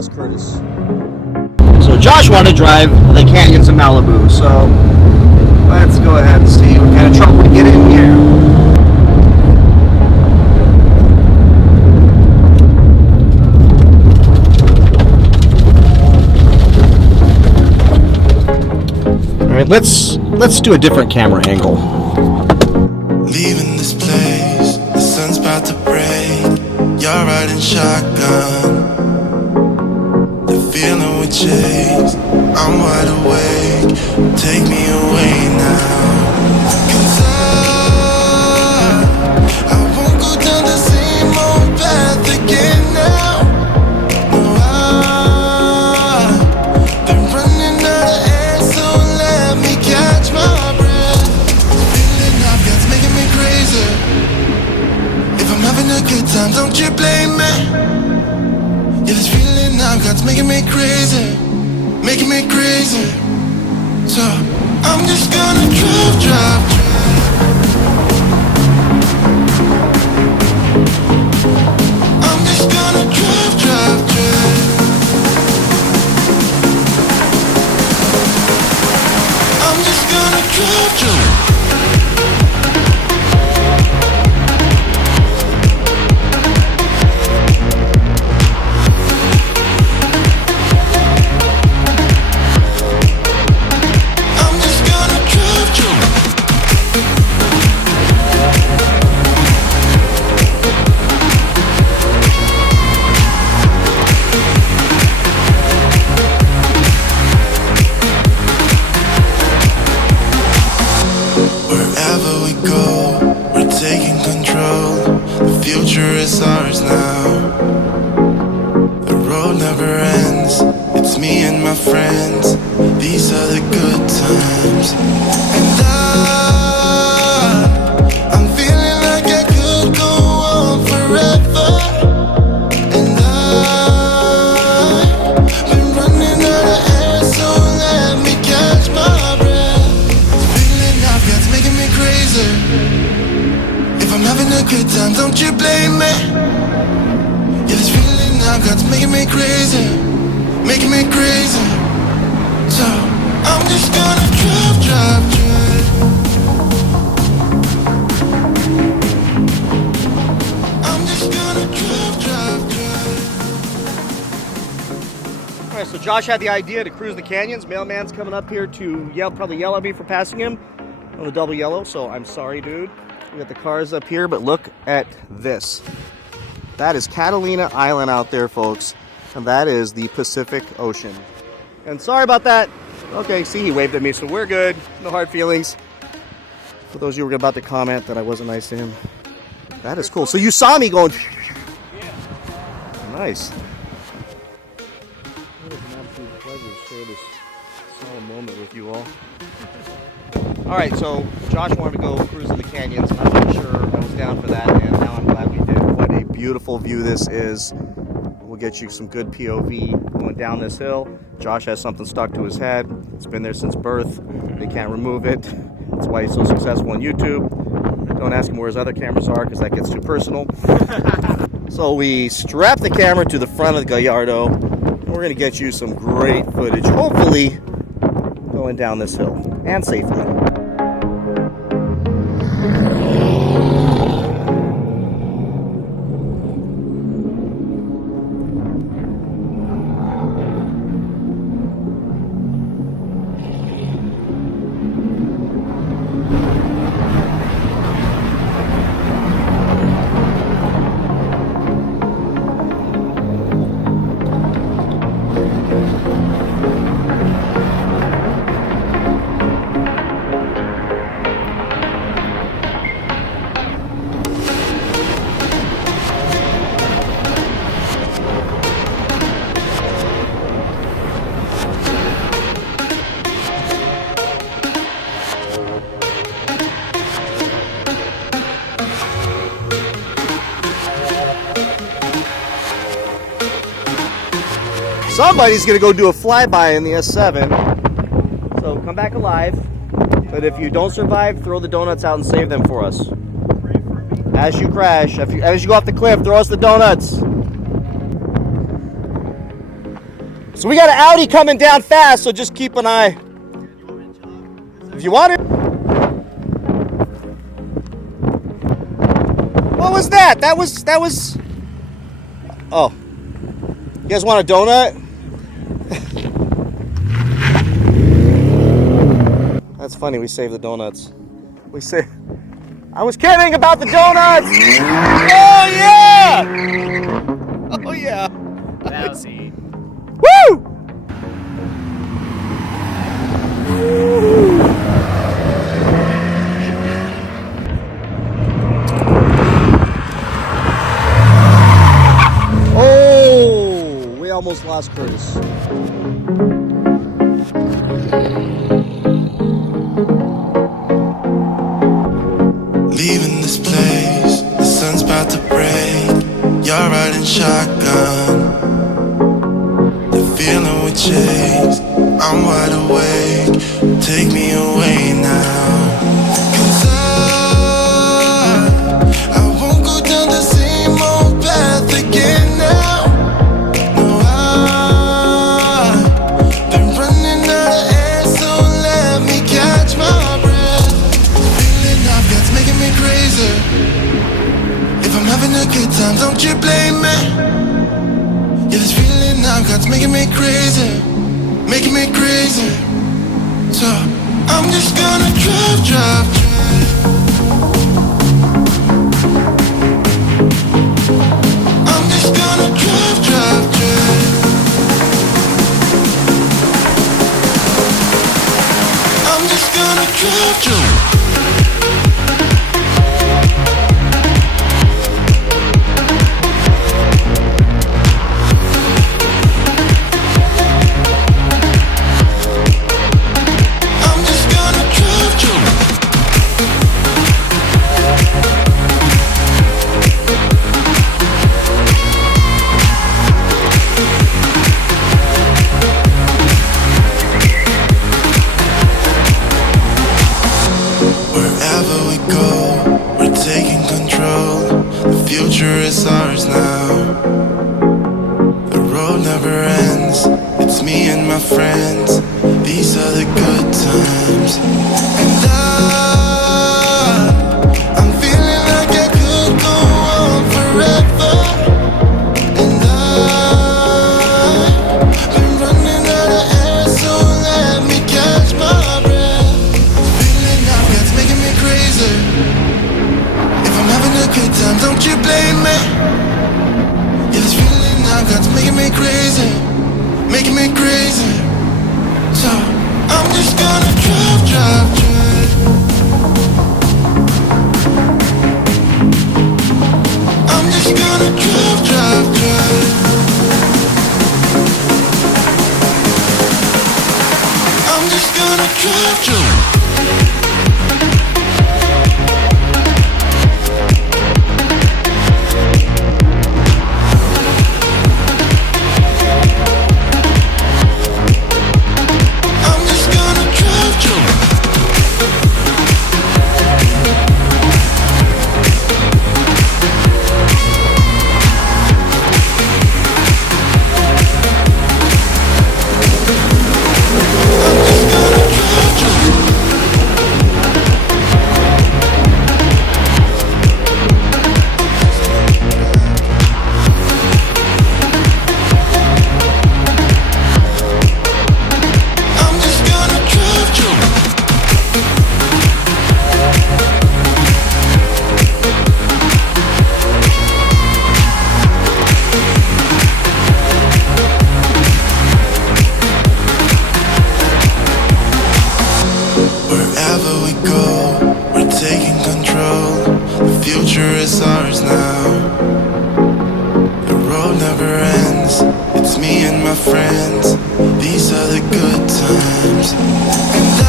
ask Curtis. So Josh wanted to drive the canyons of Malibu, so let's go ahead and see what kind of trouble we get in here. All right, let's do a different camera angle. Leaving this place, the sun's about to break. You're riding shotgun. The feeling we chase, I'm wide awake. Take me away now. 'Cause I won't go down the same old path again now. No, I've been running out of air, so let me catch my breath. The feeling I've got's making me crazy. If I'm having a good time, don't you blame me. Yeah, this feeling I've got's making me crazy, making me crazy. So I'm just gonna drive. I'm just gonna drive. I'm just gonna drive. Wherever we go, we're taking control. The future is ours now. The road never ends. It's me and my friends. These are the good times. And I'm feeling like I could go on forever. And I've been running out of air, so let me catch my breath. It's making me crazy. If I'm having a good time, don't you blame me. Yeah, this feeling I've got's making me crazy, making me crazy. So I'm just gonna drive. I'm just gonna drive. All right, so Josh had the idea to cruise the canyons. Mailman's coming up here to probably yell at me for passing him on the double yellow, so I'm sorry, dude. We got the cars up here, but look at this. That is Catalina Island out there, folks, and that is the Pacific Ocean. And sorry about that. Okay, see, he waved at me, so we're good. No hard feelings. For those of you who were about to comment that I wasn't nice to him. That is cool. So you saw me going... Nice. It is an absolute pleasure to share this solemn moment with you all. All right, so Josh wanted to go cruise in the canyons. I'm not sure I was down for that, and now I'm glad we did. What a beautiful view this is. We'll get you some good POV going down this hill. Josh has something stuck to his head. It's been there since birth. They can't remove it. That's why he's so successful on YouTube. Don't ask him where his other cameras are, because that gets too personal. So we strap the camera to the front of the Gallardo. We're going to get you some great footage, hopefully going down this hill, and safely. Somebody's gonna go do a flyby in the S7. So come back alive. But if you don't survive, throw the donuts out and save them for us. As you crash, as you go off the cliff, throw us the donuts. So we got an Audi coming down fast, so just keep an eye. If you want it. What was that? That was. Oh. You guys want a donut? That's funny, we saved the donuts. I was kidding about the donuts! Oh yeah! Oh yeah! Lousy. Woo! Oh, we almost lost Curtis. Leaving this place, the sun's about to break. You're riding shotgun. The feeling we chase, I'm wide awake. Take me away now. 'Cause I won't go down the same old path again now. No, I've been running out of air, so let me catch my breath. Feeling I've got's making me crazy. If I'm having a good time, don't you blame me. Yeah, this feeling I've got's making me crazy, making me crazy. So I'm just gonna drive. I'm just gonna drive. I'm just gonna drive. Wherever we go, we're taking control. The future is ours now. The road never ends. It's me and my friends. These are the good times. And I'm feeling like I could go on forever. And I've been running out of air, so let me catch my breath. Feeling I've got's making me crazy. If I'm having a good time, don't you blame me. Yeah, this feeling I've got's making me crazy, making me crazy. So I'm just gonna drive. I'm just gonna drive. I'm just gonna drive. I'm just gonna drive. I'm just gonna drive. Wherever we go, we're taking control. The future is ours now. The road never ends. It's me and my friends. These are the good times. And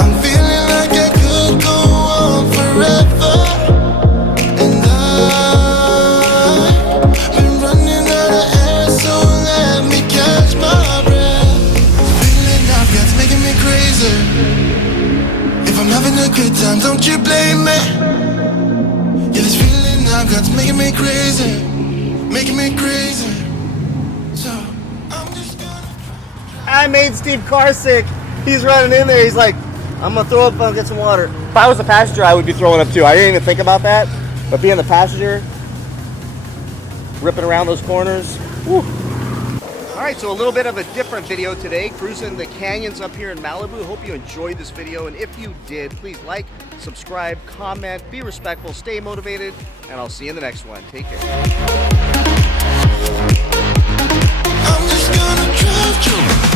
I'm feeling like I could go on forever. And I've been running out of air, so let me catch my breath. Feeling I've got's making me crazy. If I'm having a good time, don't you blame me. Yeah, this feeling I've got's making me crazy, making me crazy. I made Steve car sick. He's running in there. He's like, I'm gonna throw up. I'll get some water. If I was the passenger, I would be throwing up too. I didn't even think about that. But being the passenger, ripping around those corners. Whew. All right, so a little bit of a different video today, cruising the canyons up here in Malibu. Hope you enjoyed this video, and if you did, please like, subscribe, comment, be respectful, stay motivated, and I'll see you in the next one. Take care. I'm just gonna drive you.